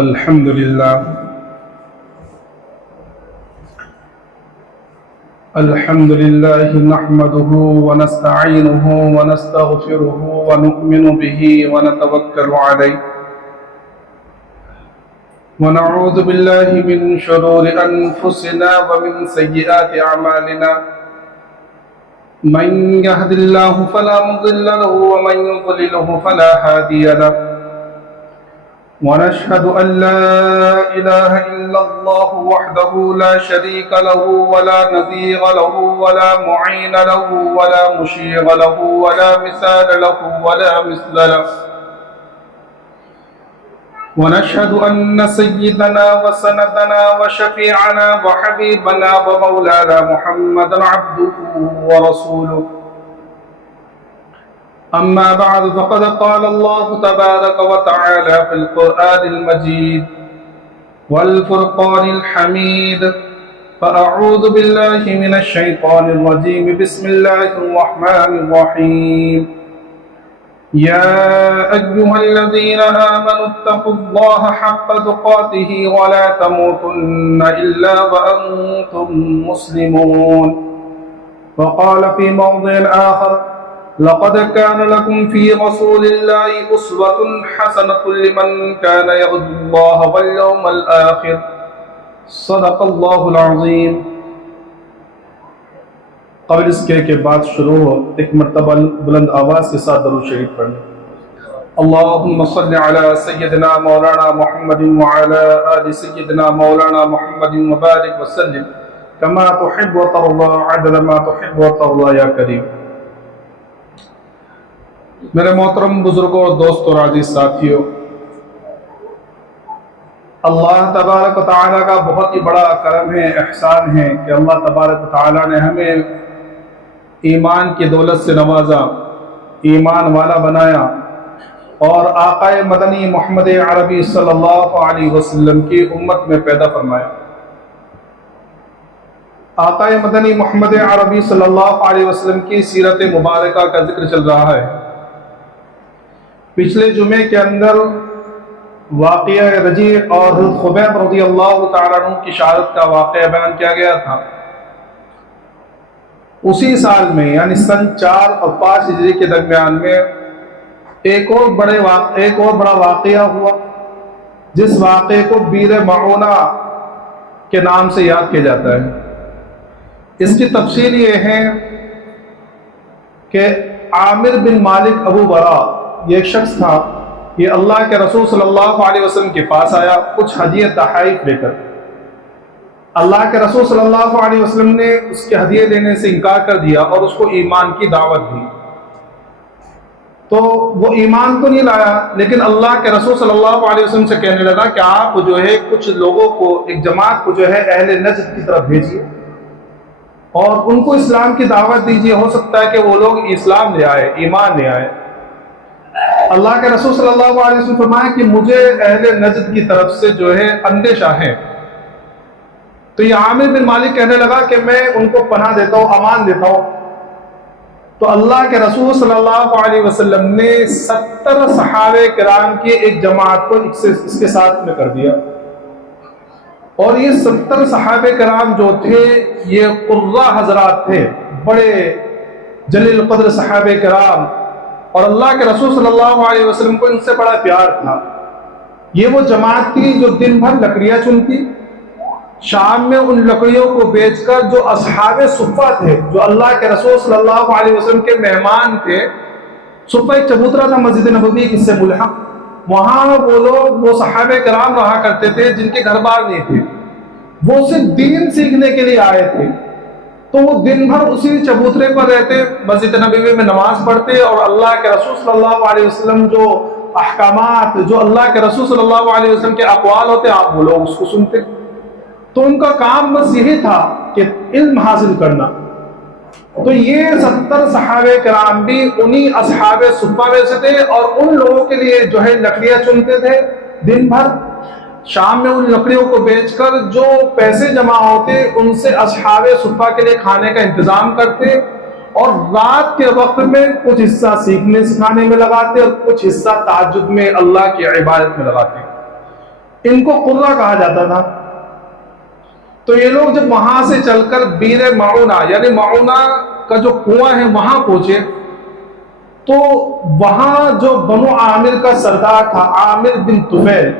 الحمد لله نحمده ونستعينه ونستغفره ونؤمن به ونتوكل عليه ونعوذ بالله من شرور أنفسنا ومن سيئات أعمالنا من يهد الله فلا مضل له ومن يضلله فلا هادي له ونشهد أن لا إله إلا الله وحده لا شريك له ولا نظير له ولا معين له ولا مشير له ولا مثال له ولا مثل له ونشهد أن سيدنا وسندنا وشفيعنا وحبيبنا ومولانا محمدا عبده ورسوله أما بعد فقد قال الله تبارك وتعالى في القرآن المجيد والفرقان الحميد فأعوذ بالله من الشيطان الرجيم بسم الله الرحمن الرحيم يا أيها الذين آمنوا اتقوا الله حق تقاته ولا تموتن إلا وأنتم مسلمون وقال في موضع آخر لقد كان لكم في رسول الله أسوة حسنة لمن كان يرجو الله واليوم الآخر صدق الله العظيم. قبل اس کے بعد شروع ہو ایک مرتبہ بلند آواز کے ساتھ درود شریف پڑھیں. اللهم صل على سيدنا مولانا محمد وعلى آل سيدنا مولانا محمد وبارك وسلم كما تحب وترضى عدد ما تحب وترضى يا کریم. میرے محترم بزرگوں اور دوستوں اور عزیز ساتھیوں، اللہ تبارک و تعالیٰ کا بہت ہی بڑا کرم ہے، احسان ہے کہ اللہ تبارک و تعالیٰ نے ہمیں ایمان کی دولت سے نوازا، ایمان والا بنایا اور آقا مدنی محمد عربی صلی اللہ علیہ وسلم کی امت میں پیدا فرمایا. آقا مدنی محمد عربی صلی اللہ علیہ وسلم کی سیرت مبارکہ کا ذکر چل رہا ہے. پچھلے جمعے کے اندر واقعہ رجیع اور حضرت خبیب رضی اللہ تعالیٰ عنہ کی شہادت کا واقعہ بیان کیا گیا تھا. اسی سال میں یعنی سن 4 اور 5 ہجری کے درمیان میں ایک اور بڑا واقعہ ہوا، جس واقعے کو بیر معونہ کے نام سے یاد کیا جاتا ہے. اس کی تفصیل یہ ہے کہ عامر بن مالک ابو برا یہ ایک شخص تھا، یہ اللہ کے رسول صلی اللہ علیہ وسلم کے پاس آیا کچھ ہدیے تحائف لے کر. اللہ کے رسول صلی اللہ علیہ وسلم نے اس کے ہدیے لینے سے انکار کر دیا اور اس کو ایمان کی دعوت دی. تو وہ ایمان تو نہیں لایا، لیکن اللہ کے رسول صلی اللہ علیہ وسلم سے کہنے لگا کہ آپ جو ہے کچھ لوگوں کو، ایک جماعت کو جو ہے اہل نجد کی طرف بھیجیے اور ان کو اسلام کی دعوت دیجیے، ہو سکتا ہے کہ وہ لوگ اسلام لے آئے، ایمان لے آئے. اللہ کے رسول صلی اللہ علیہ وسلم فرمایا کہ مجھے اہل نجد کی طرف سے جو ہے اندیشہ ہے. تو یہ عامر بن مالک کہنے لگا کہ میں ان کو پناہ دیتا ہوں، امان دیتا ہوں. تو اللہ کے رسول صلی اللہ علیہ وسلم نے 70 صحابہ کرام کی ایک جماعت کو اس کے ساتھ میں کر دیا. اور یہ 70 صحابہ کرام جو تھے یہ قرہ حضرات تھے، بڑے جلیل القدر صحابہ کرام، اور اللہ کے رسول صلی اللہ علیہ وسلم کو ان سے بڑا پیار تھا. یہ وہ جماعت تھی جو دن بھر لکڑیاں چنتی، شام میں ان لکڑیوں کو بیچ کر جو اصحاب صفہ تھے، جو اللہ کے رسول صلی اللہ علیہ وسلم کے مہمان تھے. صفہ ایک چبوترا تھا مسجد نبوی سے ملحق، وہاں وہ لوگ، وہ صحابہ کرام رہا کرتے تھے جن کے گھر بار نہیں تھے، وہ صرف دین سیکھنے کے لیے آئے تھے. تو وہ دن بھر اسی چبوترے پر رہتے، مسجد نبوی میں نماز پڑھتے اور اللہ کے رسول صلی اللہ علیہ وسلم جو احکامات، جو اللہ کے رسول صلی اللہ علیہ وسلم کے اقوال ہوتے آپ وہ لوگ اس کو سنتے. تو ان کا کام بس یہی تھا کہ علم حاصل کرنا. تو یہ 70 صحابہ کرام بھی انہی اصحاب صفہ میں سے تھے اور ان لوگوں کے لیے جو ہے لکڑیاں چنتے تھے دن بھر. شام میں ان لکڑیوں کو بیچ کر جو پیسے جمع ہوتے ان سے اصحاب صفہ کے لیے کھانے کا انتظام کرتے اور رات کے وقت میں کچھ حصہ سیکھنے سکھانے میں لگاتے اور کچھ حصہ تہجد میں اللہ کی عبادت میں لگاتے. ان کو قرہ کہا جاتا تھا۔ تو یہ لوگ جب وہاں سے چل کر بیر معونہ یعنی معونہ کا جو کنواں ہے وہاں پہنچے، تو وہاں جو بنو عامر کا سردار تھا عامر بن طفیل،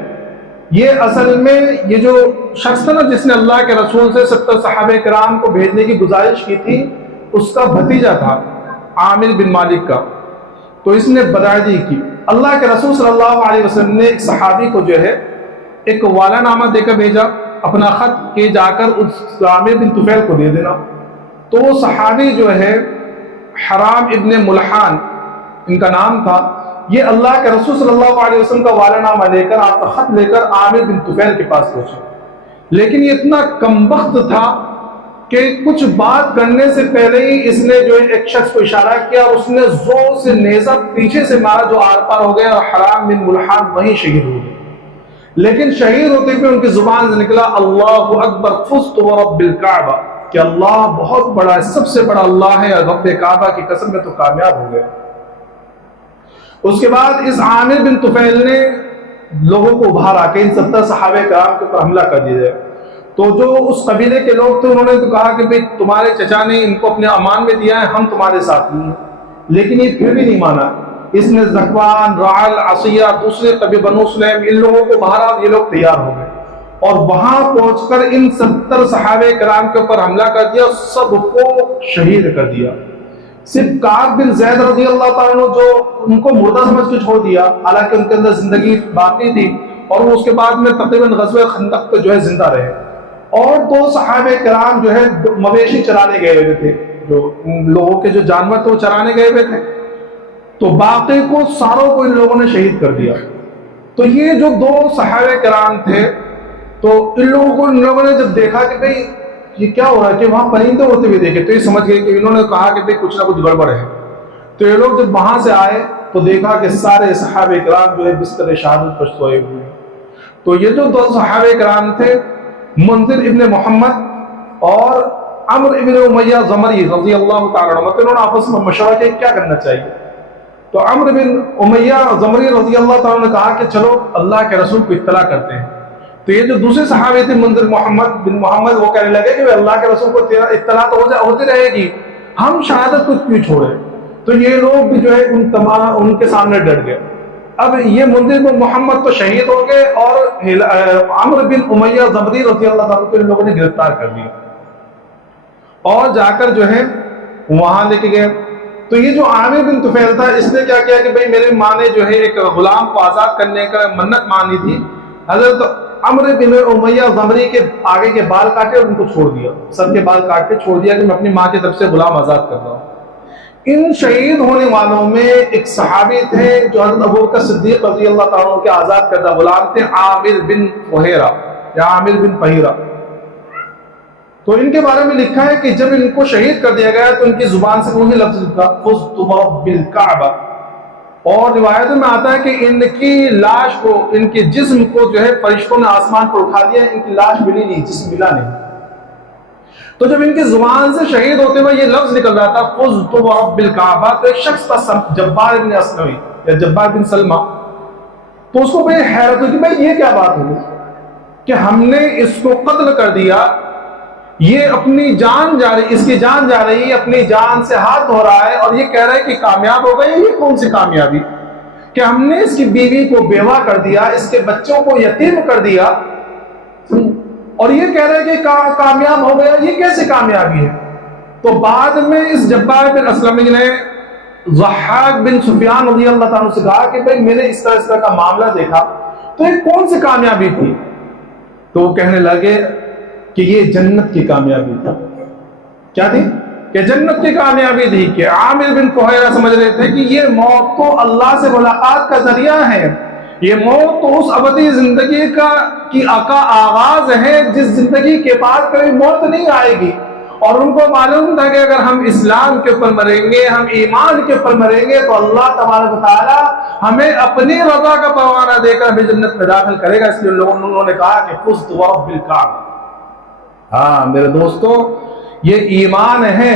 یہ اصل میں یہ جو شخص تھا نا جس نے اللہ کے رسول سے 70 صحابہ کرام کو بھیجنے کی گزارش کی تھی، اس کا بھتیجا تھا عامر بن مالک کا۔ تو اس نے بدعہدی کی۔ اللہ کے رسول صلی اللہ علیہ وسلم نے ایک صحابی کو جو ہے ایک والا نامہ دے کر بھیجا، اپنا خط کہ جا کر اس عامر بن طفیل کو دے دینا۔ تو وہ صحابی جو ہے حرام ابن ملحان ان کا نام تھا، یہ اللہ کے رسول صلی اللہ علیہ وسلم کا والا نامہ لے کر، آپ کا خط لے کر عامر بن طفیل کے پاس پہنچے۔ لیکن یہ اتنا کمبخت تھا کہ کچھ بات کرنے سے پہلے ہی اس نے جو ایک شخص کو اشارہ کیا اور اس نے زور سے نیزہ پیچھے سے مارا جو آر پار ہو گیا، اور حرام بن ملحان وہیں شہید ہو گئے۔ لیکن شہید ہوتے ہوئے ان کی زبان سے نکلا اللہ اکبر فزت ورب الکعبہ، کہ اللہ بہت بڑا ہے، سب سے بڑا اللہ ہے، رب کعبہ کی قسم میں تو کامیاب ہو گئے۔ اس کے بعد اس عامر بن طفیل نے لوگوں کو ابھارا کہ ان 70 صحابہ کرام کے اوپر حملہ کر دیا جائے۔ تو جو اس قبیلے کے لوگ تھے انہوں نے تو کہا کہ بھئی تمہارے چچا نے ان کو اپنے امان میں دیا ہے، ہم تمہارے ساتھ نہیں ہیں۔ لیکن یہ پھر بھی نہیں مانا، اس نے زکوان، رعل، عصیہ، دوسرے قبیلے بنو سلیم، ان لوگوں کو ابھارا، یہ لوگ تیار ہو گئے اور وہاں پہنچ کر ان 70 صحابہ کرام کے اوپر حملہ کر دیا، سب کو شہید کر دیا۔ صرف کعب بن زید رضی اللہ تعالیٰ عنہ جو ان کو مردہ سمجھ کے چھوڑ دیا، حالانکہ ان کے اندر زندگی باقی تھی، اور وہ اس کے بعد میں تقریباً غزوہ خندق پہ جو ہے زندہ رہے۔ اور 2 صحابہ کرام جو ہے مویشی چرانے گئے ہوئے تھے، جو لوگوں کے جو جانور تھے وہ چرانے گئے ہوئے تھے، تو باقی کو ساروں کو ان لوگوں نے شہید کر دیا۔ تو یہ جو 2 صحابہ کرام تھے، تو ان لوگوں نے جب دیکھا کہ بھئی یہ کیا ہو رہا ہے، کہ وہاں پرندے ہوتے ہوئے دیکھے، تو یہ سمجھ گئے کہ انہوں نے کہا کہ بھئی کچھ نہ کچھ گڑبڑ ہے۔ تو یہ لوگ جب وہاں سے آئے تو دیکھا کہ سارے صحابہ کرام جو ہے بستر شہادت پر سوئے ہوئے ہیں۔ تو یہ جو 2 صحابہ کرام تھے، منذر ابن محمد اور عمرو ابن امیہ ضمری رضی اللہ تعالیٰ عنہ، تو انہوں نے آپس میں مشورہ کیا کیا کرنا چاہیے۔ تو عمرو بن امیہ ضمری رضی اللہ تعالیٰ عنہ نے کہا کہ چلو اللہ کے رسول کو اطلاع کرتے ہیں۔ تو یہ جو دوسرے صحابی تھے منذر بن محمد، وہ کہنے لگے کہ اللہ کے رسول کو اطلاع تو ہوتی رہے گی، ہم شہادت کو کیوں چھوڑیں۔ تو یہ لوگ بھی جو ہے ان کے سامنے ڈٹ گئے۔ اب یہ منذر بن محمد تو شہید ہو گئے اور عمرو بن امیہ ضمری رضی اللہ تعالیٰ کو ان لوگوں نے گرفتار کر دیا اور جا کر جو ہے وہاں لے کے گئے۔ تو یہ جو عامر بن طفیل تھا، اس نے کیا کیا کہ بھئی میرے ماں نے جو ہے ایک غلام کو آزاد کرنے کا منت مانی تھی۔ حضرت عمرو بن امیہ ضمری کے آگے کے بال کاٹے اور ان کو چھوڑ دیا، سر کے بال کاٹ کے چھوڑ دیا کہ میں اپنی ماں کی طرف سے غلام آزاد کر رہا ہوں۔ ان شہید ہونے والوں میں ایک صحابی تھے جو حضرت ابوبکر صدیق رضی اللہ تعالیٰ عنہ کے آزاد کردہ غلام تھے، عامر بن فہیرہ یا عامر بن فہیرہ۔ تو ان کے بارے میں لکھا ہے کہ جب ان کو شہید کر دیا گیا تو ان کی زبان سے وہی لفظ نکلا فزت ورب الکعبہ، اور روایتوں میں آتا ہے کہ ان کی لاش کو، ان کے جسم کو جو ہے فرشتوں نے آسمان پر اٹھا دیا، ان کی لاش ملی نہیں، جسم ملا نہیں۔ تو جب ان کی زبان سے شہید ہوتے ہوئے یہ لفظ نکل رہا تھا فزت ورب الکعبہ، تو ایک شخص تھا جبار بن اسلمی یا جبار بن سلمہ، تو اس کو بڑی حیرت ہوئی کہ بھائی یہ کیا بات ہوئی کہ ہم نے اس کو قتل کر دیا، یہ اپنی جان جا رہی، اس کی جان جا رہی، اپنی جان سے ہاتھ دھو رہا ہے اور یہ کہہ رہا ہے کہ کامیاب ہو گئے۔ یہ کون سی کامیابی کہ ہم نے اس کی بیوی کو بیوہ کر دیا، اس کے بچوں کو یتیم کر دیا، اور یہ کہہ رہا ہے کہ کامیاب ہو گیا، یہ کیسے کامیابی ہے؟ تو بعد میں اس جبار بن اسلمی نے ضحاک بن سفیان رضی اللہ تعالیٰ سے کہا کہ بھئی میں نے اس طرح کا معاملہ دیکھا، تو یہ کون سی کامیابی تھی؟ تو وہ کہنے لگے کہ یہ جنت کی کامیابی تھی۔ کیا تھی؟ کہ جنت کی کامیابی تھی، کہ عامر بن فہیرہ سمجھ رہے تھے کہ یہ موت تو اللہ سے ملاقات کا ذریعہ ہے، یہ موت تو اس ابدی زندگی کی آغاز ہے جس زندگی کے بعد کبھی موت نہیں آئے گی۔ اور ان کو معلوم تھا کہ اگر ہم اسلام کے اوپر مریں گے، ہم ایمان کے اوپر مریں گے، تو اللہ تبارک و تعالیٰ ہمیں اپنی رضا کا پروانہ دے کر ہمیں جنت میں داخل کرے گا۔ اس لیے انہوں نے کہا کہ فزت ورب الکعبہ۔ ہاں میرے دوستو، یہ ایمان ہے،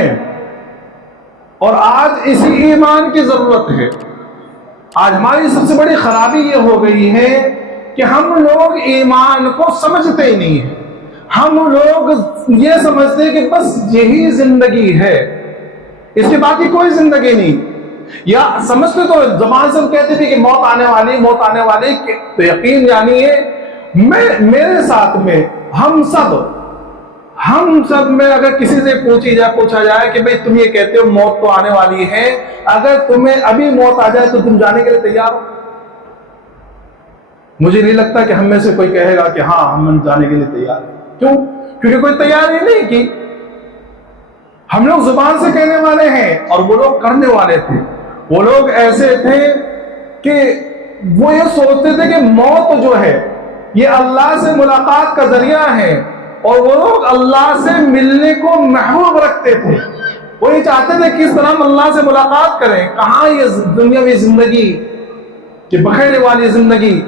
اور آج اسی ایمان کی ضرورت ہے۔ آج ہماری سب سے بڑی خرابی یہ ہو گئی ہے کہ ہم لوگ ایمان کو سمجھتے ہی نہیں ہیں. ہم لوگ یہ سمجھتے ہیں کہ بس یہی زندگی ہے, اس کے بعد کوئی زندگی نہیں. یا سمجھتے تو زبان سے ہم کہتے تھے کہ موت آنے والی, موت آنے والی, تو یقین جانیے میرے ساتھ میں ہم سب میں اگر کسی سے پوچھا جائے کہ بھئی تم یہ کہتے ہو موت تو آنے والی ہے, اگر تمہیں ابھی موت آ جائے تو تم جانے کے لیے تیار ہو؟ مجھے نہیں لگتا کہ ہم میں سے کوئی کہے گا کہ ہاں ہم جانے کے لیے تیار ہیں. کیوں؟ کیونکہ کوئی تیاری نہیں کی. ہم لوگ زبان سے کہنے والے ہیں اور وہ لوگ کرنے والے تھے. وہ لوگ ایسے تھے کہ وہ یہ سوچتے تھے کہ موت جو ہے یہ اللہ سے ملاقات کا ذریعہ ہے, اور وہ لوگ اللہ سے ملنے کو محبوب رکھتے تھے. وہ یہ چاہتے تھے کس طرح ہم اللہ سے ملاقات کریں. کہاں یہ دنیاوی زندگی کہ بخیرنے والی زندگی.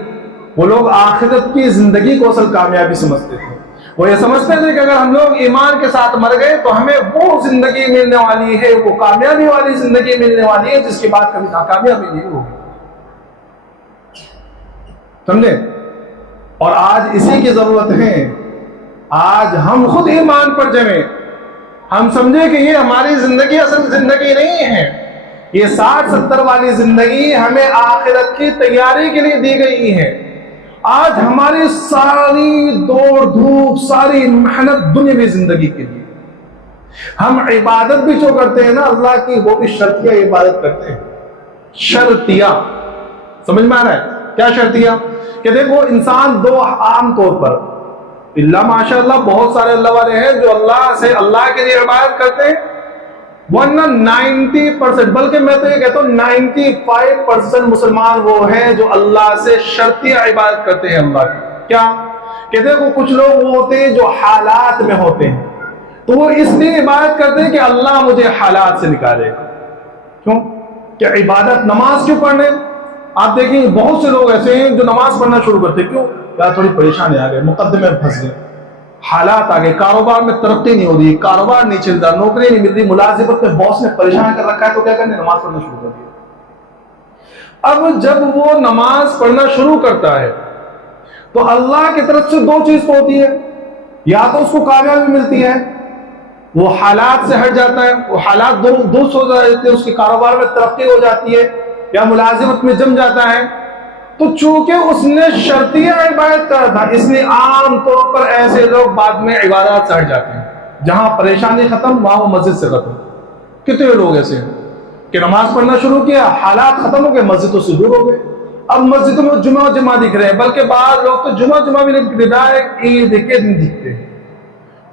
وہ لوگ آخرت کی زندگی کو اصل کامیابی سمجھتے تھے. وہ یہ سمجھتے تھے کہ اگر ہم لوگ ایمان کے ساتھ مر گئے تو ہمیں وہ زندگی ملنے والی ہے, وہ کامیابی والی زندگی ملنے والی ہے جس کے بعد کبھی ناکامیابی نہیں ہوگی. سمجھے؟ اور آج اسی کی ضرورت ہے. آج ہم خود ایمان پر جمیں, ہم سمجھے کہ یہ ہماری زندگی اصل زندگی نہیں ہے. یہ 60-70 والی زندگی ہمیں آخرت کی تیاری کے لیے دی گئی ہے. آج ہماری ساری دوڑ دھوپ, ساری محنت دنیاوی زندگی کے لیے. ہم عبادت بھی جو کرتے ہیں نا اللہ کی, وہ بھی شرطیہ عبادت کرتے ہیں. شرطیہ سمجھ میں آ رہا ہے کیا شرطیہ؟ کہ دیکھو انسان دو عام طور پر, اللہ ماشاء اللہ بہت سارے اللہ والے ہیں جو اللہ کے لیے عبادت کرتے ہیں, ورنہ 90%, بلکہ میں تو یہ کہتا ہوں 95% مسلمان وہ ہیں جو اللہ سے شرطیہ عبادت کرتے ہیں اللہ کی. کیا کہ دیکھو کچھ لوگ وہ ہوتے ہیں جو حالات میں ہوتے ہیں, تو وہ اس لیے عبادت کرتے ہیں کہ اللہ مجھے حالات سے نکالے گا. کیوں کہ عبادت نماز کیوں پڑھنے؟ آپ دیکھیں بہت سے لوگ ایسے ہیں جو نماز پڑھنا شروع کرتے ہیں. کیوں؟ یار تھوڑی پریشانی آ گئی, مقدمے میں پھنس گئے, حالات آگے, کاروبار میں ترقی نہیں ہو رہی, کاروبار نہیں چل رہا, نوکری نہیں مل رہی, ملازمت میں باس نے پریشان کر رکھا ہے, تو کیا کرنے؟ نماز پڑھنا شروع کر دیا. اب جب وہ نماز پڑھنا شروع کرتا ہے تو اللہ کی طرف سے دو چیز ہوتی ہے, یا تو اس کو کامیابی ملتی ہے, وہ حالات سے ہٹ جاتا ہے, وہ حالات درست ہو جاتے ہیں, اس کے کاروبار میں ترقی ہو جاتی ہے, یا ملازمت میں جم جاتا ہے. تو چونکہ اس نے شرطیہ عبادت کرا تھا, اس لیے عام طور پر ایسے لوگ بعد میں عبادات سے ہٹ جاتے ہیں. جہاں پریشانی ختم وہاں وہ مسجد سے ختم. کتنے لوگ ایسے ہیں کہ نماز پڑھنا شروع کیا, حالات ختم ہو گئے, مسجدوں سے دور ہو گئے. اب مسجدوں میں جمعہ دکھ رہے ہیں, بلکہ بعض لوگ تو جمعہ بھی نہیں دکھتے, ڈائریکٹ عید کے دن دکھتے ہیں.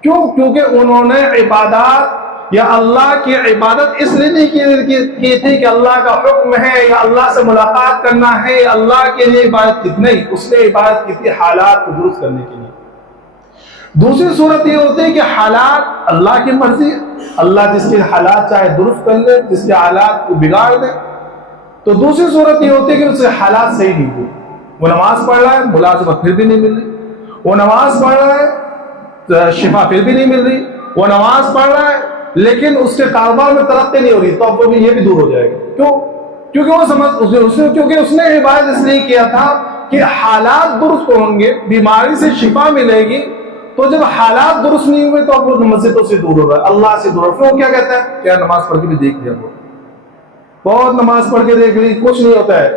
کیوں؟ کیونکہ انہوں نے عبادات یا اللہ کی عبادت اس لیے نہیں کی تھی کہ اللہ کا حکم ہے یا اللہ سے ملاقات کرنا ہے یا اللہ کے لیے عبادت کی, نہیں, اس نے عبادت کی تھی حالات کو درست کرنے کے لیے. دوسری صورت یہ ہوتی ہے کہ حالات اللہ کی مرضی ہے, اللہ جس کے حالات چاہے درست کر لے, جس کے حالات کو بگاڑ دے. تو دوسری صورت یہ ہوتی ہے کہ اس سے حالات صحیح نہیں ہوئے, وہ نماز پڑھ رہا ہے, ملازمت پھر بھی نہیں مل رہی, وہ نماز پڑھ رہا ہے, شفا پھر بھی نہیں مل رہی, وہ نماز پڑھ رہا ہے لیکن اس کے کاروبار میں ترقی نہیں ہو رہی, تو اب وہ بھی یہ بھی دور ہو جائے گا. کیوں؟ کیونکہ وہ کیونکہ اس نے عبادت اس لیے کیا تھا کہ حالات درست ہوں گے, بیماری سے شفا ملے گی. تو جب حالات درست نہیں ہوئے تو اب وہ مسجدوں سے دور ہو رہا ہے, اللہ سے دور ہو رہا ہے. وہ کیا کہتا ہے, کیا نماز پڑھ کے بھی دیکھ لیا, بہت نماز پڑھ کے دیکھ لی, کچھ نہیں ہوتا ہے.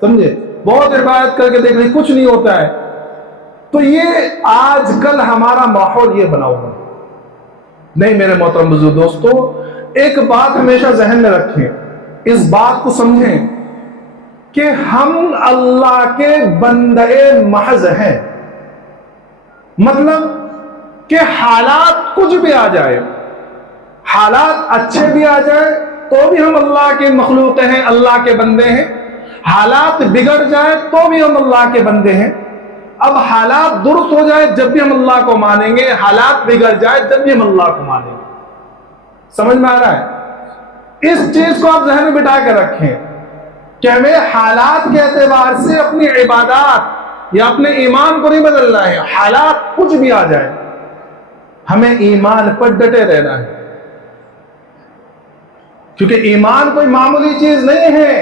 سمجھے؟ بہت عبادت کر کے دیکھ لی, کچھ نہیں ہوتا ہے. تو یہ آج کل ہمارا ماحول یہ بنا ہوا ہے. نہیں میرے محترم بزرگ دوستو, ایک بات ہمیشہ ذہن میں رکھیں, اس بات کو سمجھیں کہ ہم اللہ کے بندے محض ہیں. مطلب کہ حالات کچھ بھی آ جائے, حالات اچھے بھی آ جائے تو بھی ہم اللہ کے مخلوق ہیں, اللہ کے بندے ہیں. حالات بگڑ جائے تو بھی ہم اللہ کے بندے ہیں. اب حالات درست ہو جائے جب بھی ہم اللہ کو مانیں گے, حالات بگڑ جائے جب بھی ہم اللہ کو مانیں گے. سمجھ میں آ رہا ہے؟ اس چیز کو آپ ذہن میں بٹھا کے رکھیں کہ ہمیں حالات کے اعتبار سے اپنی عبادات یا اپنے ایمان کو نہیں بدلنا ہے. حالات کچھ بھی آ جائے ہمیں ایمان پر ڈٹے رہنا ہے, کیونکہ ایمان کوئی معمولی چیز نہیں ہے.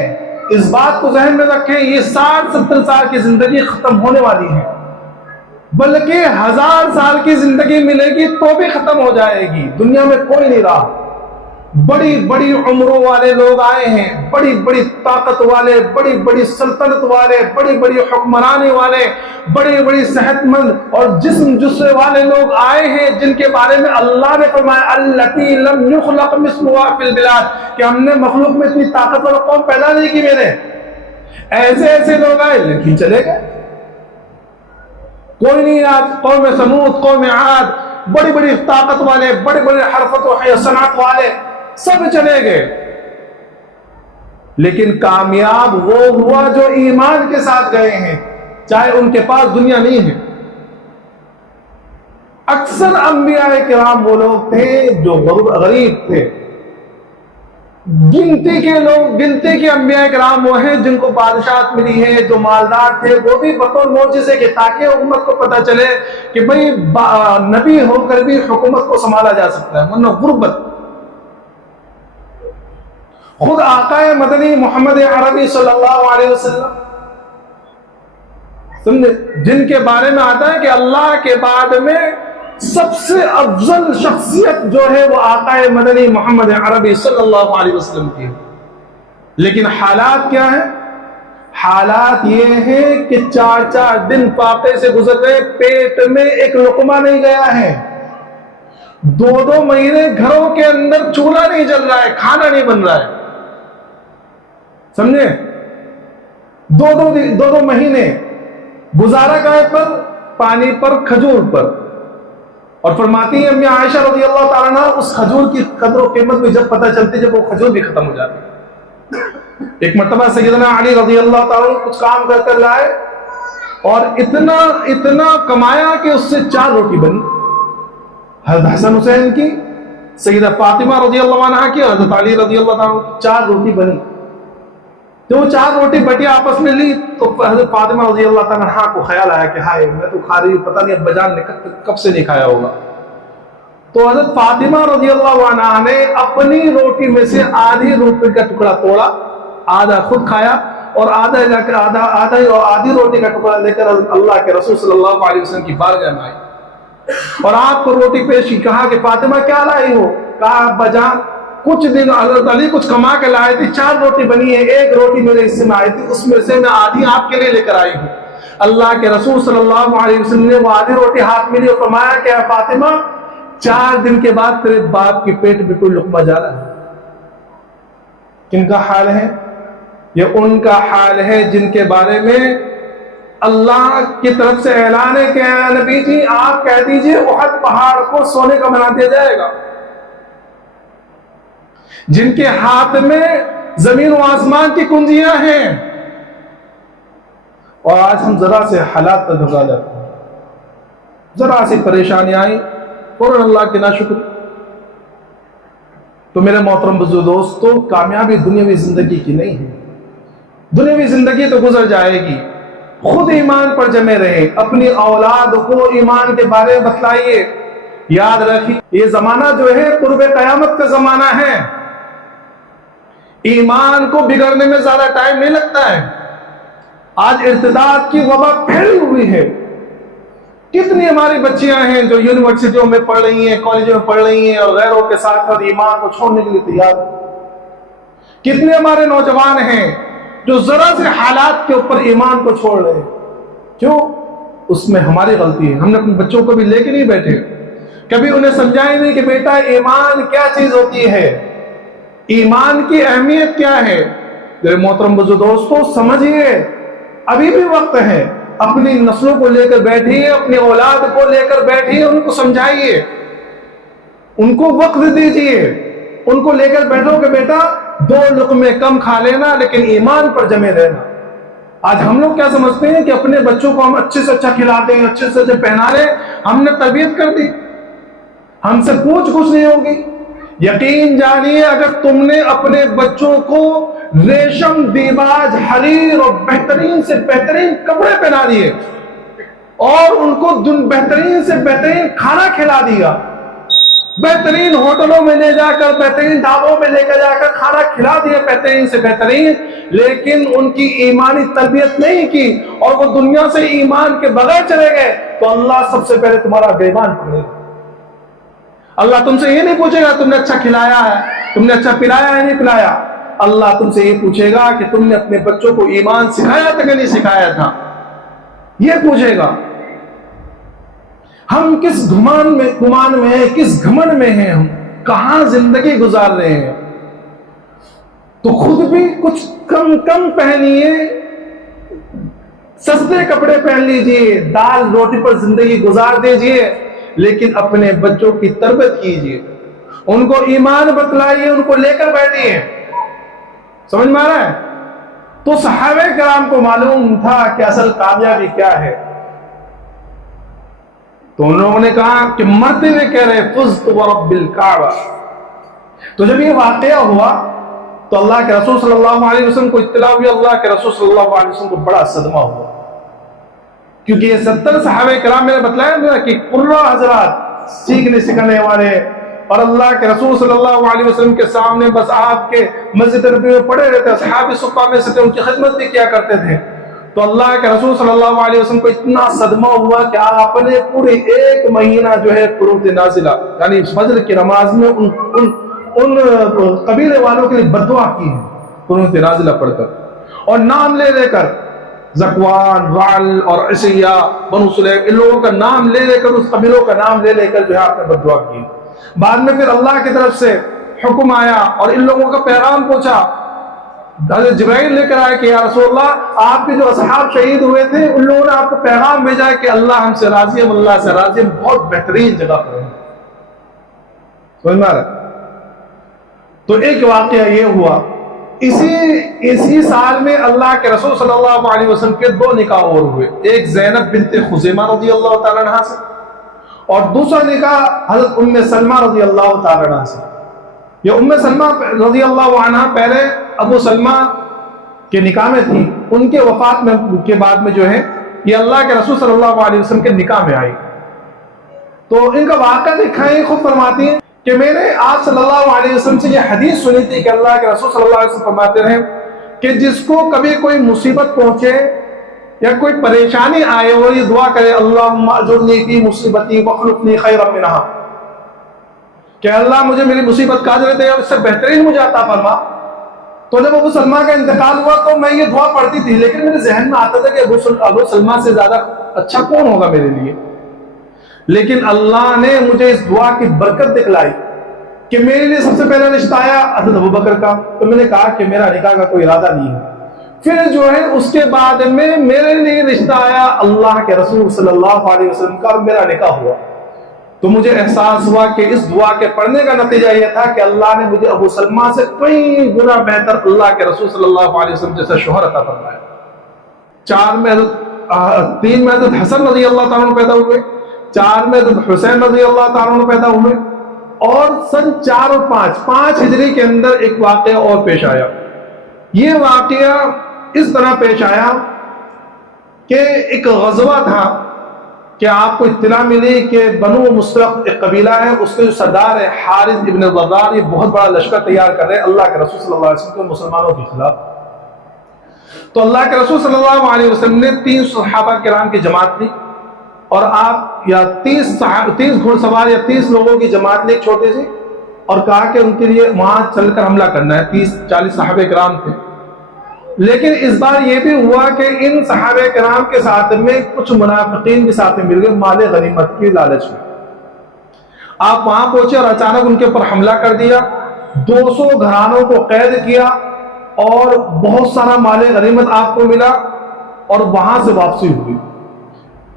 اس بات کو ذہن میں رکھیں، یہ 60-70 سال کی زندگی ختم ہونے والی ہے، بلکہ 1000 سال کی زندگی ملے گی تو بھی ختم ہو جائے گی، دنیا میں کوئی نہیں رہا۔ بڑی بڑی عمروں والے لوگ آئے ہیں، بڑی بڑی طاقت والے، بڑی بڑی سلطنت والے، بڑی بڑی حکمرانی والے، بڑی بڑی صحت مند اور جسم جسے والے لوگ آئے ہیں، جن کے بارے میں اللہ نے فرمایا التی لم یخلق مثلها فی البلاد، کہ ہم نے مخلوق میں اتنی طاقتور قوم پیدا نہیں کی۔ میرے ایسے ایسے لوگ آئے لیکن چلے گئے، کوئی نہیں۔ آج قوم سمود، قوم عاد، بڑی بڑی طاقت والے، بڑے بڑے حرفت و صنعت والے سب چلے گئے، لیکن کامیاب وہ ہوا جو ایمان کے ساتھ گئے ہیں، چاہے ان کے پاس دنیا نہیں ہے۔ اکثر انبیاء کرام وہ لوگ تھے جو غریب تھے، گنتی کے انبیاء کرام وہ ہیں جن کو بادشاہت ملی ہے، جو مالدار تھے وہ بھی بطور معجزے کے، تاکہ امت کو پتہ چلے کہ بھئی نبی ہو کر بھی حکومت کو سنبھالا جا سکتا ہے، ورنہ غربت۔ خود آقا مدنی محمد عربی صلی اللہ علیہ وسلم سمجھے، جن کے بارے میں آتا ہے کہ اللہ کے بعد میں سب سے افضل شخصیت جو ہے وہ آقا مدنی محمد عربی صلی اللہ علیہ وسلم کی ہے، لیکن حالات کیا ہیں؟ حالات یہ ہیں کہ 4 دن فاقے سے گزر گئے، پیٹ میں ایک لقمہ نہیں گیا ہے، 2 مہینے گھروں کے اندر چولہا نہیں جل رہا ہے، کھانا نہیں بن رہا ہے، سمجھے؟ 2 مہینے گزارا گئے پر پانی پر، کھجور پر، اور فرماتی ہیں امی عائشہ رضی اللہ تعالیٰ عنہ اس کھجور کی قدر و قیمت بھی جب پتہ چلتی جب وہ کھجور بھی ختم ہو جاتی۔ ایک مرتبہ سیدنا علی رضی اللہ تعالیٰ عنہ کچھ کام کر لائے اور اتنا کمایا کہ اس سے 4 روٹی بنی، حضرت حسن حسین کی، سیدہ فاطمہ رضی اللہ عنہ کی، حضرت علی رضی اللہ تعالیٰ عنہ کی 4 روٹی بنی۔ تو وہ 4 روٹی بٹی آپس میں لی تو حضرت فاطمہ رضی اللہ تعالیٰ عنہ کو خیال آیا کہ ہائے میں تو کھا رہی، پتہ نہیں ابا جان نے کب سے نہیں کھایا ہوگا۔ تو حضرت فاطمہ رضی اللہ عنہ نے اپنی روٹی میں سے آدھی روٹی کا ٹکڑا توڑا، آدھا خود کھایا، اور آدھی روٹی کا ٹکڑا لے کر اللہ کے رسول صلی اللہ علیہ وسلم کی بارگاہ میں آئی اور آپ کو روٹی پیش کی۔ کہا کہ فاطمہ کیا لائی ہو؟ کہا ابا جان کچھ دن حضرت علی کچھ کما کے لائے تھی، 4 روٹی بنی ہے، 1 روٹی میرے حصے میں آئی تھی، اس میں سے میں آدھی آپ کے لیے لے کر آئی ہوں۔ اللہ کے رسول صلی اللہ علیہ وسلم نے وہ آدھی روٹی ہاتھ میں لی اور فرمایا کہ اے فاطمہ 4 دن کے بعد تیرے باپ کے پیٹ میں کوئی لقمہ جا رہا ہے۔ کن کا حال ہے؟ یہ ان کا حال ہے جن کے بارے میں اللہ کی طرف سے اعلان ہے کہ اے نبی جی آپ کہہ دیجئے احد پہاڑ کو سونے کا بنا دیا جائے گا، جن کے ہاتھ میں زمین و آسمان کی کنجیاں ہیں، اور آج ہم ذرا سے حالات پر گھبرا جاتے ہیں، ذرا سی پریشانی آئی فوراً اللہ کی ناشکری۔ تو میرے محترم بزرگ دوستو، کامیابی دنیاوی زندگی کی نہیں ہے، دنیاوی زندگی تو گزر جائے گی، خود ایمان پر جمے رہے، اپنی اولاد کو ایمان کے بارے میں بتلائیے۔ یاد رکھیے یہ زمانہ جو ہے قرب قیامت کا زمانہ ہے، ایمان کو بگڑنے میں زیادہ ٹائم نہیں لگتا ہے۔ آج ارتداد کی وبا پھیلی ہوئی ہے، کتنی ہماری بچیاں ہیں جو یونیورسٹیوں میں پڑھ رہی ہیں، کالجوں میں پڑھ رہی ہیں اور غیروں کے ساتھ ایمان کو چھوڑنے کے لیے تیار ہیں، کتنے ہمارے نوجوان ہیں جو ذرا سے حالات کے اوپر ایمان کو چھوڑ رہے ہیں۔ کیوں؟ اس میں ہماری غلطی ہے، ہم نے اپنے بچوں کو بھی لے کے نہیں بیٹھے، کبھی انہیں سمجھائے نہیں کہ بیٹا ایمان کیا چیز ہوتی ہے، ایمان کی اہمیت کیا ہے۔ میرے محترم بزرگ دوستو سمجھیے، ابھی بھی وقت ہے، اپنی نسلوں کو لے کر بیٹھیے، اپنی اولاد کو لے کر بیٹھیے، ان کو سمجھائیے، ان کو وقت دیجیے، ان کو لے کر بیٹھو کہ بیٹا 2 لقمے کم کھا لینا لیکن ایمان پر جمے رہنا۔ آج ہم لوگ کیا سمجھتے ہیں کہ اپنے بچوں کو ہم اچھے سے اچھا کھلا دیں، اچھے سے اچھا پہنا لیں، ہم نے تربیت کر دی، ہم سے پوچھ گچھ نہیں ہوگی۔ یقین جانیے اگر تم نے اپنے بچوں کو ریشم، دیباج، حریر اور بہترین سے بہترین کپڑے پہنا دیے اور ان کو بہترین سے بہترین کھانا کھلا دیا، بہترین ہوٹلوں میں لے جا کر، بہترین ڈھابوں میں لے کر جا کر کھانا کھلا دیا بہترین سے بہترین، لیکن ان کی ایمانی تربیت نہیں کی اور وہ دنیا سے ایمان کے بغیر چلے گئے، تو اللہ سب سے پہلے تمہارا گریبان پکڑے گا۔ اللہ تم سے یہ نہیں پوچھے گا تم نے اچھا کھلایا ہے، تم نے اچھا پلایا ہے نہیں پلایا، اللہ تم سے یہ پوچھے گا کہ تم نے اپنے بچوں کو ایمان سکھایا تھا کہ نہیں سکھایا تھا، یہ پوچھے گا۔ ہم کس گمان میں ہیں، کس گھمنڈ میں ہیں، ہم کہاں زندگی گزار رہے ہیں؟ تو خود بھی کچھ کم پہنیے، سستے کپڑے پہن لیجئے، دال روٹی پر زندگی گزار دیجئے، لیکن اپنے بچوں کی تربیت کیجئے، ان کو ایمان بتلائیے، ان کو لے کر بیٹھیے۔ سمجھ میں آ رہا ہے؟ تو صحابہ کرام کو معلوم تھا کہ اصل کامیابی کیا ہے، تو ان لوگوں نے کہا کہ مرتے ہوئے کہہ رہے فزت ورب الکعبہ۔ تو جب یہ واقعہ ہوا تو اللہ کے رسول صلی اللہ علیہ وسلم کو اطلاع ہوئی، اللہ کے رسول صلی اللہ علیہ وسلم کو بڑا صدمہ ہوا، کیونکہ یہ 70 صحابہ کرام میں نے بتلایا نا کہ قرہ حضرات سیکھنے سکھانے والے، اور اللہ کے رسول صلی اللہ علیہ وسلم کے سامنے بس آپ کے مسجد نبی میں پڑے رہتے، صحابہ صفہ میں سے ان کی خدمت بھی کیا کرتے تھے۔ تو اللہ کے رسول صلی اللہ علیہ وسلم کو اتنا صدمہ ہوا کہ آپ نے پورے 1 مہینہ جو ہے قنوت نازلہ یعنی فجر کی نماز میں ان قبیلے والوں کے لیے بددعا کی ہے، قنوت نازلہ پڑھ کر، اور نام لے کر زکوان، رعل اور عشیہ، بنو سلیم، ان لوگوں کا نام لے کر، اس قبیلوں کا نام لے کر جو ہے آپ نے بددعا کی۔ بعد میں پھر اللہ کی طرف سے حکم آیا اور ان لوگوں کا پیغام پہنچا، حضرت جبرائیل لے کر آئے کہ یا رسول اللہ آپ کے جو اصحاب شہید ہوئے تھے ان لوگوں نے آپ کو پیغام بھیجا ہے کہ اللہ ہم سے راضی ہے، ہم اللہ سے راضی، ہم بہت بہترین جگہ پر ہیں۔ سمجھ میں آ رہا ہے؟ تو ایک واقعہ یہ ہوا، اسی سال میں اللہ کے رسول صلی اللہ علیہ وسلم کے 2 نکاح اور ہوئے، ایک زینب بنت خزیمہ رضی اللہ تعالیٰ عنہ سے، اور دوسرا نکاح حضرت ام سلمہ رضی اللہ تعالیٰ عنہ سے۔ یہ ام سلمہ رضی اللہ عنہ پہلے ابو سلمہ کے نکاح میں تھی، ان کے وفات کے بعد میں جو ہے یہ اللہ کے رسول صلی اللہ علیہ وسلم کے نکاح میں آئی۔ تو ان کا واقعہ دکھائیں، خود فرماتی ہیں کہ میں نے آپ صلی اللہ علیہ وسلم سے یہ حدیث سنی تھی کہ اللہ کے رسول صلی اللہ علیہ وسلم فرماتے ہیں کہ جس کو کبھی کوئی مصیبت پہنچے یا کوئی پریشانی آئے اور یہ دعا کرے اللہم اجرنی فی مصیبتی واخلفنی خیرا منہا، کہ اللہ مجھے میری مصیبت کا اجر دے اور اس سے بہترین مجھے عطا فرما۔ تو جب ابو سلمہ کا انتقال ہوا تو میں یہ دعا پڑھتی تھی، لیکن میرے ذہن میں آتا تھا کہ ابو سلمہ سے زیادہ اچھا کون ہوگا میرے لیے، لیکن اللہ نے مجھے اس دعا کی برکت دکھلائی کہ میرے لیے سب سے پہلا رشتہ آیا حضرت ابوبکر کا، تو میں نے کہا کہ میرا نکاح کا کوئی ارادہ نہیں ہے۔ پھر جو ہے اس کے بعد میں میرے لیے رشتہ آیا اللہ کے رسول صلی اللہ علیہ وسلم کا، اور میرا نکاح ہوا۔ تو مجھے احساس ہوا کہ اس دعا کے پڑھنے کا نتیجہ یہ تھا کہ اللہ نے مجھے ابو سلمہ سے کئی گنا بہتر اللہ کے رسول صلی اللہ علیہ وسلم جیسا شوہر عطا فرمایا۔ 3 میں حضرت حسن رضی اللہ تعالیٰ عنہ پیدا ہوئے، 4 میں حضرت حسین رضی اللہ تعالیٰ عنہ پیدا ہوئے، اور سن 4 اور 5 ہجری کے اندر ایک واقعہ اور پیش آیا۔ یہ واقعہ اس طرح پیش آیا کہ ایک غزوہ تھا کہ آپ کو اطلاع ملی کہ بنو مستلق ایک قبیلہ ہے، اس کے جو سردار ہے حارث ابن ضرار، یہ بہت بڑا لشکر تیار کر رہے ہیں اللہ کے رسول صلی اللہ علیہ وسلم کو مسلمانوں کے خلاف۔ تو اللہ کے رسول صلی اللہ علیہ وسلم نے 3 صحابہ کرام کی جماعت لی، اور آپ یا 30 گھوڑ سوار یا 30 لوگوں کی جماعت لی ایک چھوٹی سی، اور کہا کہ ان کے لیے وہاں چل کر حملہ کرنا ہے۔ 30-40 صحابہ کرام تھے، لیکن اس بار یہ بھی ہوا کہ ان صحابہ کرام کے ساتھ میں کچھ منافقین بھی ساتھ میں مل گئے مال غنیمت کی لالچ میں۔ آپ وہاں پہنچے اور اچانک ان کے اوپر حملہ کر دیا، 200 گھرانوں کو قید کیا اور بہت سارا مال غنیمت آپ کو ملا، اور وہاں سے واپسی ہوئی۔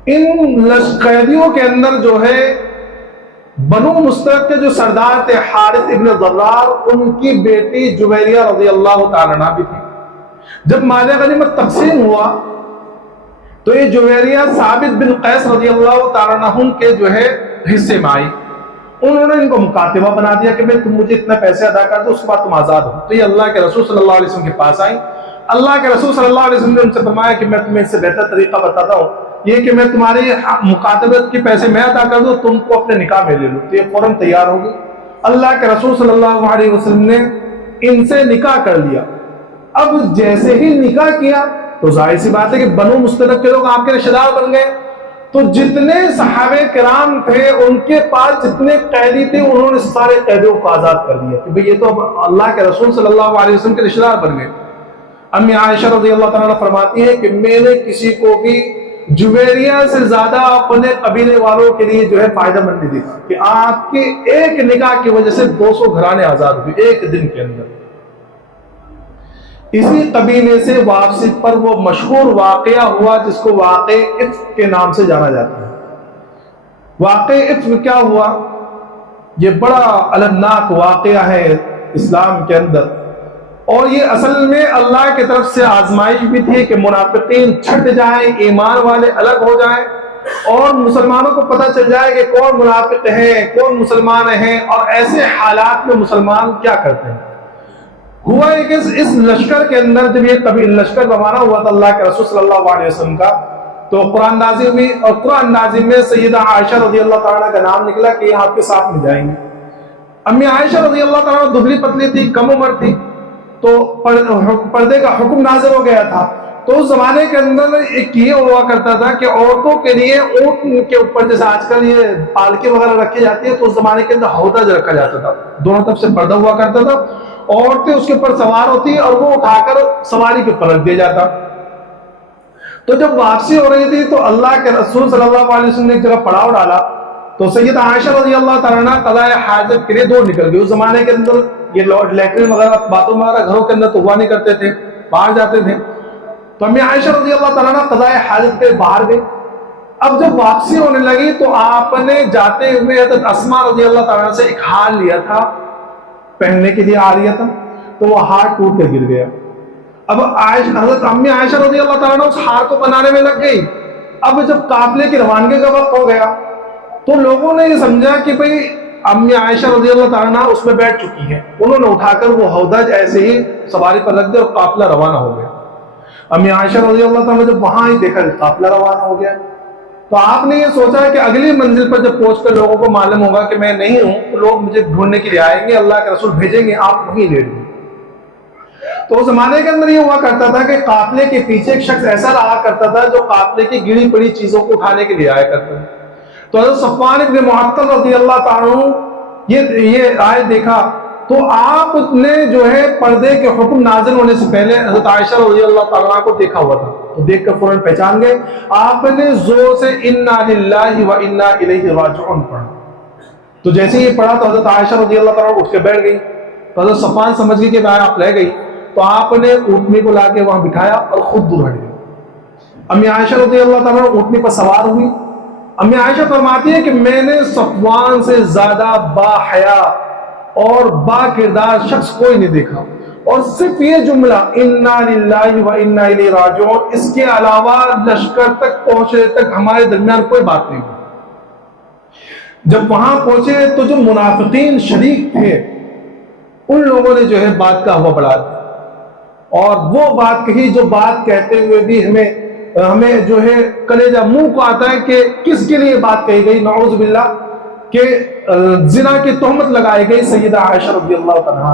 ان قیدیوں کے اندر جو ہے بنو مستلق کے جو سردار تھے حارث ابن ضرار، ان کی بیٹی جویریہ رضی اللہ تعالیٰ عنہ بھی تھی۔ جب مال غنیمت تقسیم ہوا تو یہ جویریہ ثابت بن قیس رضی اللہ تعالیٰ عنہ کے جو ہے حصے میں آئی، انہوں نے ان کو مکاتبہ بنا دیا کہ تم مجھے اتنے پیسے ادا کر دو، اس کے بعد تم آزاد ہو۔ تو یہ اللہ کے رسول صلی اللہ علیہ وسلم کے پاس آئی، اللہ کے رسول صلی اللہ علیہ وسلم نے ان سے فرمایا کہ میں تمہیں اس سے بہتر طریقہ بتاتا ہوں یہ کہ میں تمہاری مکاتبت کے پیسے میں ادا کر دوں، تم کو اپنے نکاح میں لے لو، تو یہ فوراً تیار ہو گئی۔ اللہ کے رسول صلی اللہ علیہ وسلم نے ان سے نکاح کر لیا۔ اب جیسے ہی نکاح کیا تو ظاہر سی بات ہے کہ بنو مستلق کے لوگ آپ کے رشتہ دار بن گئے، تو جتنے صحابہ کرام تھے ان کے پاس جتنے قیدی تھے انہوں نے سارے قیدیوں کو آزاد کر دیا کہ بھئی یہ تو اب اللہ کے رسول صلی اللہ علیہ وسلم کے رشتہ دار بن گئے۔ امی عائشہ رضی اللہ تعالیٰ فرماتی ہے کہ میں نے کسی کو بھی جویریہ سے زیادہ اپنے قبیلے والوں کے لیے جو ہے فائدہ مند نہیں دیکھا کہ آپ کے ایک نکاح کی وجہ سے 200 گھرانے آزاد ہوئے ایک دن کے اندر۔ اسی قبیلے سے واپسی پر وہ مشہور واقعہ ہوا جس کو واقع افک کے نام سے جانا جاتا ہے۔ واقع افک کیا ہوا؟ یہ بڑا المناک واقعہ ہے اسلام کے اندر، اور یہ اصل میں اللہ کی طرف سے آزمائش بھی تھی کہ منافقین چھٹ جائیں، ایمان والے الگ ہو جائیں، اور مسلمانوں کو پتہ چل جائے کہ کون منافق ہیں کون مسلمان ہیں، اور ایسے حالات میں مسلمان کیا کرتے ہیں۔ ہوا ہے کہ اس لشکر کے اندر جب یہ کبھی لشکر روانہ ہوا تھا اللہ کے رسول صلی اللہ علیہ وسلم کا، تو قرآن نازل ہوئی، اور قرآن نازل میں سیدہ عائشہ رضی اللہ تعالیٰ کا نام نکلا کہ یہ آپ کے ساتھ میں جائیں گے۔ امی عائشہ رضی اللہ تعالیٰ دبلی پتلی تھی، کم عمر تھی، تو پردے کا حکم نازل ہو گیا تھا۔ تو اس زمانے کے اندر ایک یہ ہوا کرتا تھا کہ عورتوں کے لیے اونٹ کے اوپر جیسے آج کل یہ پالکی وغیرہ رکھی جاتی ہے، تو اس زمانے کے اندر ہودج رکھا جاتا تھا، دونوں طرف سے پردہ ہوا کرتا تھا، عورتیں اس کے اوپر سوار ہوتی اور وہ اٹھا کر سواری کے اوپر رکھ دیا جاتا۔ تو جب واپسی ہو رہی تھی تو اللہ کے رسول صلی اللہ علیہ وسلم نے ایک جگہ پڑاؤ ڈالا، تو سیدہ عائشہ رضی اللہ تعالیٰ عنہ قضاء حاجت کے لیے دور نکل گئی۔ اس زمانے کے اندر یہ لیٹرین وغیرہ باتوں وغیرہ گھروں کے اندر تو ہوا نہیں کرتے تھے، باہر جاتے تھے، تو امی عائشہ رضی اللہ تعالیٰ عنہ قضاء حاجت کے باہر گئی۔ اب جب واپسی ہونے لگی تو آپ نے جاتے ہوئے حضرت اسماء رضی اللہ تعالیٰ عنہ سے ایک ہار لیا تھا، پہننے کے لیے آ رہا تھا، تو وہ ہار ٹوٹ کر گر گیا۔ اب حضرت امی عائشہ رضی اللہ تعالیٰ عنہ اس ہار کو بنانے میں لگ گئی۔ اب جب قافلے کی روانگی کا وقت ہو گیا تو لوگوں نے یہ سمجھا کہ بھئی امی عائشہ رضی اللہ تعالیٰ عنہ اس میں بیٹھ چکی ہے، انہوں نے اٹھا کر وہ ہودج ایسے ہی سواری پر رکھ دیا اور قافلہ روانہ ہو گیا۔ امی عائشہ رضی اللہ تعالیٰ جب وہاں ہی دیکھا قافلہ روانہ ہو گیا، تو آپ نے یہ سوچا کہ اگلی منزل پر جب پہنچ کر لوگوں کو معلوم ہوگا کہ میں نہیں ہوں تو لوگ مجھے ڈھونڈنے کے لیے آئیں گے، اللہ کے رسول بھیجیں گے، آپ وہیں لیٹ گئے۔ تو اس زمانے کے اندر یہ ہوا کرتا تھا کہ قافلے کے پیچھے ایک شخص ایسا رہا کرتا تھا جو قافلے کی گری پڑی چیزوں کو اٹھانے کے لیے آیا کرتا تھا۔ تو حضرت صفوان ابن معطل رضی اللہ تعالیٰ عنہ یہ آیت دیکھا تو آپ نے جو ہے پردے کے حکم نازل ہونے سے پہلے حضرت عائشہ رضی اللہ تعالیٰ کو دیکھا ہوا تھا، تو دیکھ کر فوراً پہچان گئے۔ آپ نے زور سے انا للہ و انا الیہ راجعون پڑھا، تو جیسے یہ پڑھا تو حضرت عائشہ رضی اللہ تعالیٰ اٹھ کے بیٹھ گئی، تو حضرت صفوان سمجھ گئی کہ آپ رہ گئی، تو آپ نے اونٹنی کو لا کے وہاں بٹھایا اور خود دور ہٹ گئی۔ امی عائشہ رضی اللہ تعالیٰ اونٹنی پر سوار ہوئی۔ امی عائشہ فرماتی ہے کہ میں نے صفوان سے زیادہ با حیا اور با کردار شخص کوئی نہیں دیکھا، اور صرف یہ جملہ انا للہ و انا الیہ راجعون، اس کے علاوہ لشکر تک پہنچنے تک ہمارے درمیان کوئی بات نہیں ہوئی۔ جب وہاں پہنچے تو جو منافقین شریک تھے ان لوگوں نے جو ہے بات کا ہوا بڑھا دیا، اور وہ بات کہی جو بات کہتے ہوئے بھی ہمیں جو ہے کلیجہ منہ کو آتا ہے کہ کس کے لیے بات کہی گئی، نعوذ باللہ، کہ زنا کی تہمت لگائی گئی سیدہ عائشہ رضی اللہ عنہا۔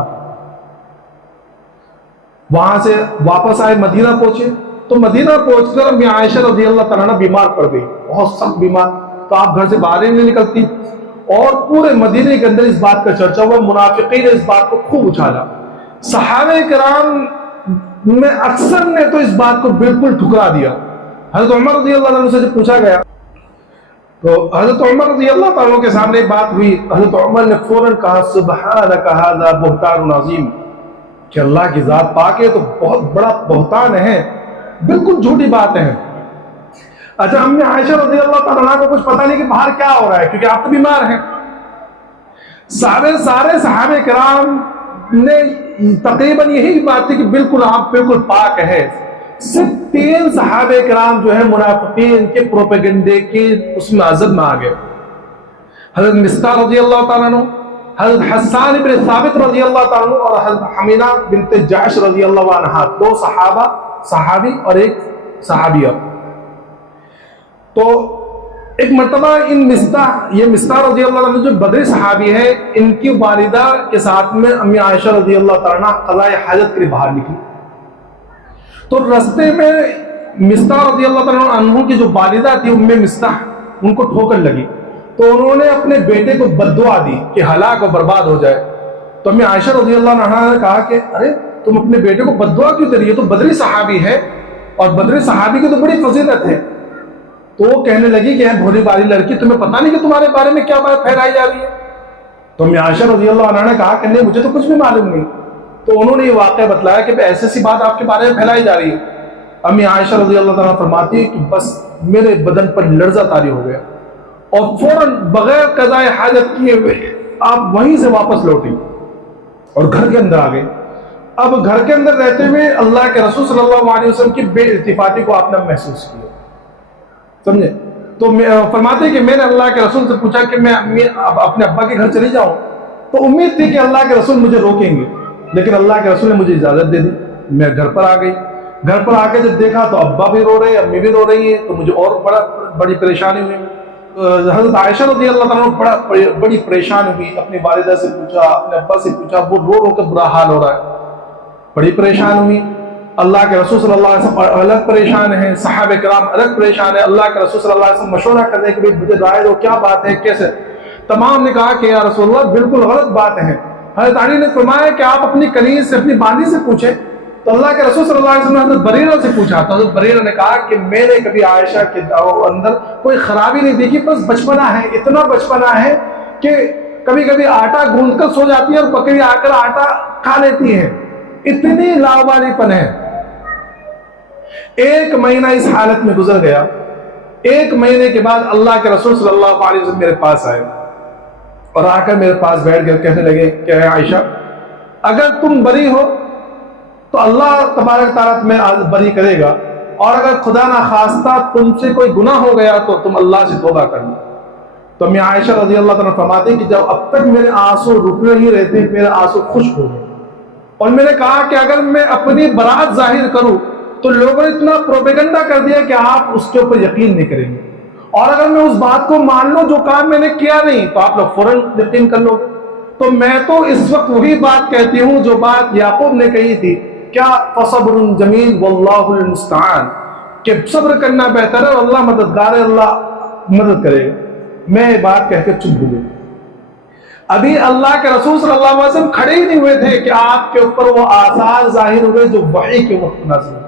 وہاں سے واپس آئے، مدینہ پہنچے، تو مدینہ پہنچ کر امی عائشہ رضی اللہ عنہا بیمار پڑ گئی، بہت سخت بیمار، تو آپ گھر سے باہر ہی نہیں نکلتی، اور پورے مدینے کے اندر اس بات کا چرچا ہوا، منافقین نے اس بات کو خوب اچھالا۔ صحابہ کرام میں اکثر نے تو اس بات کو بالکل ٹھکرا دیا۔ حضرت عمر رضی اللہ عنہ سے جب پوچھا گیا تو حضرت عمر رضی اللہ تعالیٰ کے سامنے بات ہوئی، حضرت عمر نے فوراً کہا سبحانک ھذا بہتان عظیم، کہ اللہ کی ذات پاک ہے تو بہت بڑا بہتان ہے، بالکل جھوٹی بات ہے۔ اچھا امی عائشہ رضی اللہ تعالیٰ کو کچھ پتہ نہیں کہ باہر کیا ہو رہا ہے، کیونکہ آپ تو بیمار ہیں۔ سارے صحابہ کرام نے تقریباً یہی بات تھی کہ بالکل آپ بالکل پاک ہے۔ صرف 3 صحابہ کرام جو ہے منافقین کے پروپیگنڈے کی اس میں عزت میں آ گئے، حضرت مصطح رضی اللہ تعالیٰ عنہ، حضرت حسان بن ثابت رضی اللہ تعالیٰ عنہ، اور حضرت حمینہ بنت جحش رضی اللہ عنہا، 2 صحابی اور ایک صحابیہ۔ تو ایک مرتبہ یہ مصطح رضی اللہ عنہ جو بدری صحابی ہے، ان کی والدہ کے ساتھ میں امی عائشہ رضی اللہ تعالیٰ عنہ قضاء حاجت کے لیے باہر نکلی، تو رستے میں مصطح رضی اللہ تعالیٰ عنہ کی جو والدہ تھی ام مصطح، ان کو ٹھوکر لگی، تو انہوں نے اپنے بیٹے کو بد دعا دی کہ ہلاک و برباد ہو جائے۔ تو امی عائشہ رضی اللہ عنہ نے کہا کہ ارے تم اپنے بیٹے کو بد دعا کیوں دے رہی ہے؟ تو بدری صحابی ہے اور بدری صحابی کی تو بڑی فضیلت ہے۔ تو وہ کہنے لگی کہ بھولی باری لڑکی، تمہیں پتہ نہیں کہ تمہارے بارے میں کیا بات پھیلائی جا رہی ہے؟ تو امی عائشہ رضی اللہ عنہ نے کہا کہ نہیں، مجھے تو کچھ بھی معلوم نہیں۔ تو انہوں نے یہ واقعہ بتلایا کہ ایسی سی بات آپ کے بارے میں پھیلائی جا رہی ہے۔ امی عائشہ رضی اللہ تعالیٰ فرماتی ہے کہ بس میرے بدن پر لرزہ طاری ہو گیا، اور فوراً بغیر قضاء حاجت کیے ہوئے آپ وہیں سے واپس لوٹی اور گھر کے اندر آ گئی۔ اب گھر کے اندر رہتے ہوئے اللہ کے رسول صلی اللہ علیہ وسلم کی بے التفاتی کو آپ نے محسوس کیا، سمجھے؟ تو فرماتے ہیں کہ میں نے اللہ کے رسول سے پوچھا کہ میں اپنے ابا کے گھر چلی جاؤں، تو امید تھی کہ اللہ کے رسول مجھے روکیں گے، لیکن اللہ کے رسول نے مجھے اجازت دے دی۔ میں گھر پر آ گئی، گھر پر آ کے جب دیکھا تو ابا بھی رو رہے ہیں، امی بھی رو رہی ہیں، تو مجھے اور بڑی پریشانی ہوئی۔ حضرت عائشہ رضی اللہ تعالیٰ بڑی پریشان ہوئی، اپنی والدہ سے پوچھا، اپنے ابا سے پوچھا، وہ رو رو کے برا حال ہو رہا ہے، بڑی پریشان ہوئی۔ اللہ کے رسول صلی اللہ علیہ وسلم الگ پریشان ہیں، صحابہ کرام الگ پریشان ہیں۔ اللہ کے رسول صلی اللہ علیہ وسلم مشورہ کرنے کہ مجھے رائے دو، کیا بات ہے، کیسے؟ تمام نے کہا کہ یا رسول اللہ بالکل غلط بات ہے۔ حضرت علی نے فرمایا کہ آپ اپنی کنیز سے، اپنی باندھی سے پوچھیں۔ تو اللہ کے رسول صلی اللہ علیہ وسلم نے حضرت بریرہ سے پوچھا، تو حضرت بریرہ نے کہا کہ میں نے کبھی عائشہ کے اندر کوئی خرابی نہیں دیکھی، بس بچپنا ہے، اتنا بچپنا ہے کہ کبھی کبھی آٹا گوندھ کر سو جاتی ہے اور بکری آ کر آٹا کھا لیتی ہے، اتنی لاواری پن ہے۔ ایک مہینہ اس حالت میں گزر گیا۔ ایک مہینے کے بعد اللہ کے رسول صلی اللہ علیہ وسلم میرے پاس آئے اور آ کر میرے پاس بیٹھ گئے، کہنے لگے کہ اے عائشہ، اگر تم بری ہو تو اللہ تبارک تعالیٰ تمہیں بری کرے گا، اور اگر خدا نخواستہ تم سے کوئی گناہ ہو گیا تو تم اللہ سے توبہ کرنا۔ تو امی عائشہ رضی اللہ تعالیٰ فرماتے ہیں کہ جب اب تک میرے آنسو رک نہیں رہے تھے، میرے آنسو خشک ہو گئے، اور میں نے کہا کہ اگر میں اپنی برات ظاہر کروں تو لوگوں نے اتنا پروپیگنڈا کر دیا کہ آپ اس کے اوپر یقین نہیں کریں گے، اور اگر میں اس بات کو مان لوں جو کام میں نے کیا نہیں تو آپ لوگ فوراً یقین کر لو گے۔ تو میں تو اس وقت وہی بات کہتی ہوں جو بات یعقوب نے کہی تھی، کیا فصبر جمیل واللہ المستعان، کہ صبر کرنا بہتر ہے اور اللہ مددگار ہے، اللہ مدد کرے گا۔ میں یہ بات کہہ کر چپ ہو گئی۔ ابھی اللہ کے رسول صلی اللہ علیہ وسلم کھڑے ہی نہیں ہوئے تھے کہ آپ کے اوپر وہ آثار ظاہر ہوئے جو وحی کے وقت نازل ہوئے،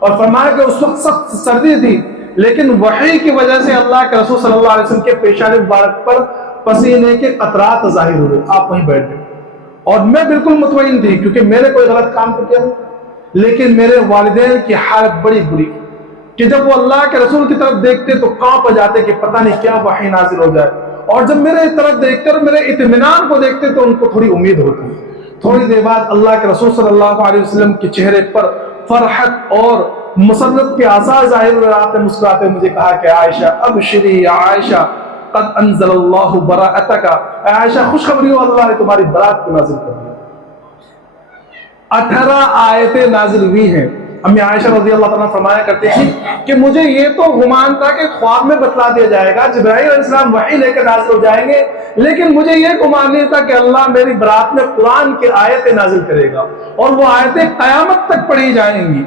اور فرمایا کہ اس وقت سخت سردی تھی، لیکن وحی کی وجہ سے اللہ کے رسول صلی اللہ علیہ وسلم کے پیشانی مبارک پر پسینے کے قطرات ظاہر ہوئے۔ آپ وہیں بیٹھ گئے، اور میں بالکل مطمئن تھی کیونکہ میں نے کوئی غلط کام کیا نہیں، لیکن میرے والدین کی حالت بڑی بری کہ جب وہ اللہ کے رسول کی طرف دیکھتے تو کانپ جاتے کہ پتہ نہیں کیا وحی نازل ہو جائے، اور جب میرے طرف دیکھتے اور میرے اطمینان کو دیکھتے تو ان کو تھوڑی امید ہوتی۔ تھوڑی دیر بعد اللہ کے رسول صلی اللہ علیہ وسلم کے چہرے پر فرحت اور مسرت کے آثار ظاہر ہوئے، آپ نے مسکراتے مجھے کہا کہ عائشہ ابشری یا عائشہ قد انزل اللہ براءتک، اے عائشہ خوشخبری ہو، اللہ نے تمہاری برات کو نازل کر دیا۔ 18 آیتیں نازل ہوئی ہیں۔ امی عائشہ رضی اللہ تعالیٰ فرمایا کرتے تھے کہ مجھے یہ تو گمان تھا کہ خواب میں بتلا دیا جائے گا، جبرائیل علیہ السلام وحی لے کر نازل ہو جائیں گے، لیکن مجھے یہ گمان نہیں تھا کہ اللہ میری برات میں قرآن کی آیتیں نازل کرے گا، اور وہ آیتیں قیامت تک پڑھی جائیں گی۔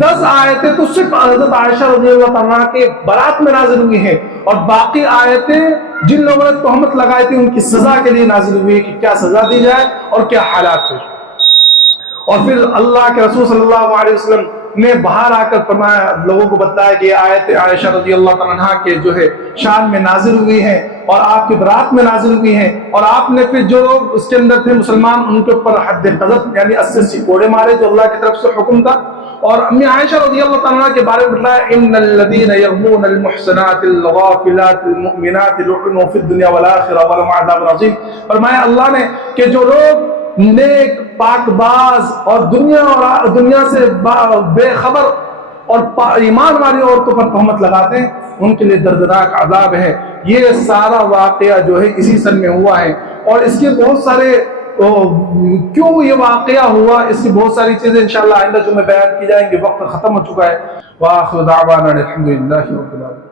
10 آیتیں تو صرف حضرت عائشہ رضی اللہ تعالیٰ کے برات میں نازل ہوئی ہیں، اور باقی آیتیں جن لوگوں نے تہمت لگائی تھی ان کی سزا کے لیے نازل ہوئی کہ کیا سزا دی جائے اور کیا حالات پیش۔ اور پھر اللہ کے رسول صلی اللہ علیہ وسلم نے باہر آ کر فرمایا، لوگوں کو بتایا کہ یہ آیت عائشہ رضی اللہ تعالیٰ عنہ کے جو ہے شان میں نازل ہوئی ہیں اور آپ کی برات میں نازل ہوئی ہیں، اور آپ نے پھر جو لوگ اس کے اندر تھے مسلمان ان کے اوپر حد قذف یعنی 80 کوڑے مارے جو اللہ کی طرف سے حکم تھا۔ اور امی عائشہ رضی اللہ تعالیٰ عنہ کے بارے میں بتایا ان الذین یرمون المحصنات الغافلات المؤمنات لعنوا فی الدنیا والآخرہ ولہم عذاب عظیم۔ فرمایا اللہ نے کہ جو لوگ نیک پاک باز اور دنیا سے بے خبر اور ایمان والی عورتوں پر تہمت لگاتے ہیں ان کے لیے دردناک عذاب ہے۔ یہ سارا واقعہ جو ہے اسی سن میں ہوا ہے، اور اس کے بہت سارے کیوں یہ واقعہ ہوا اس کی بہت ساری چیزیں انشاءاللہ آئندہ جو میں بیان کی جائیں گے، وقت ختم ہو چکا ہے۔ وآخر دعوانا الحمدللہ رب العالمین۔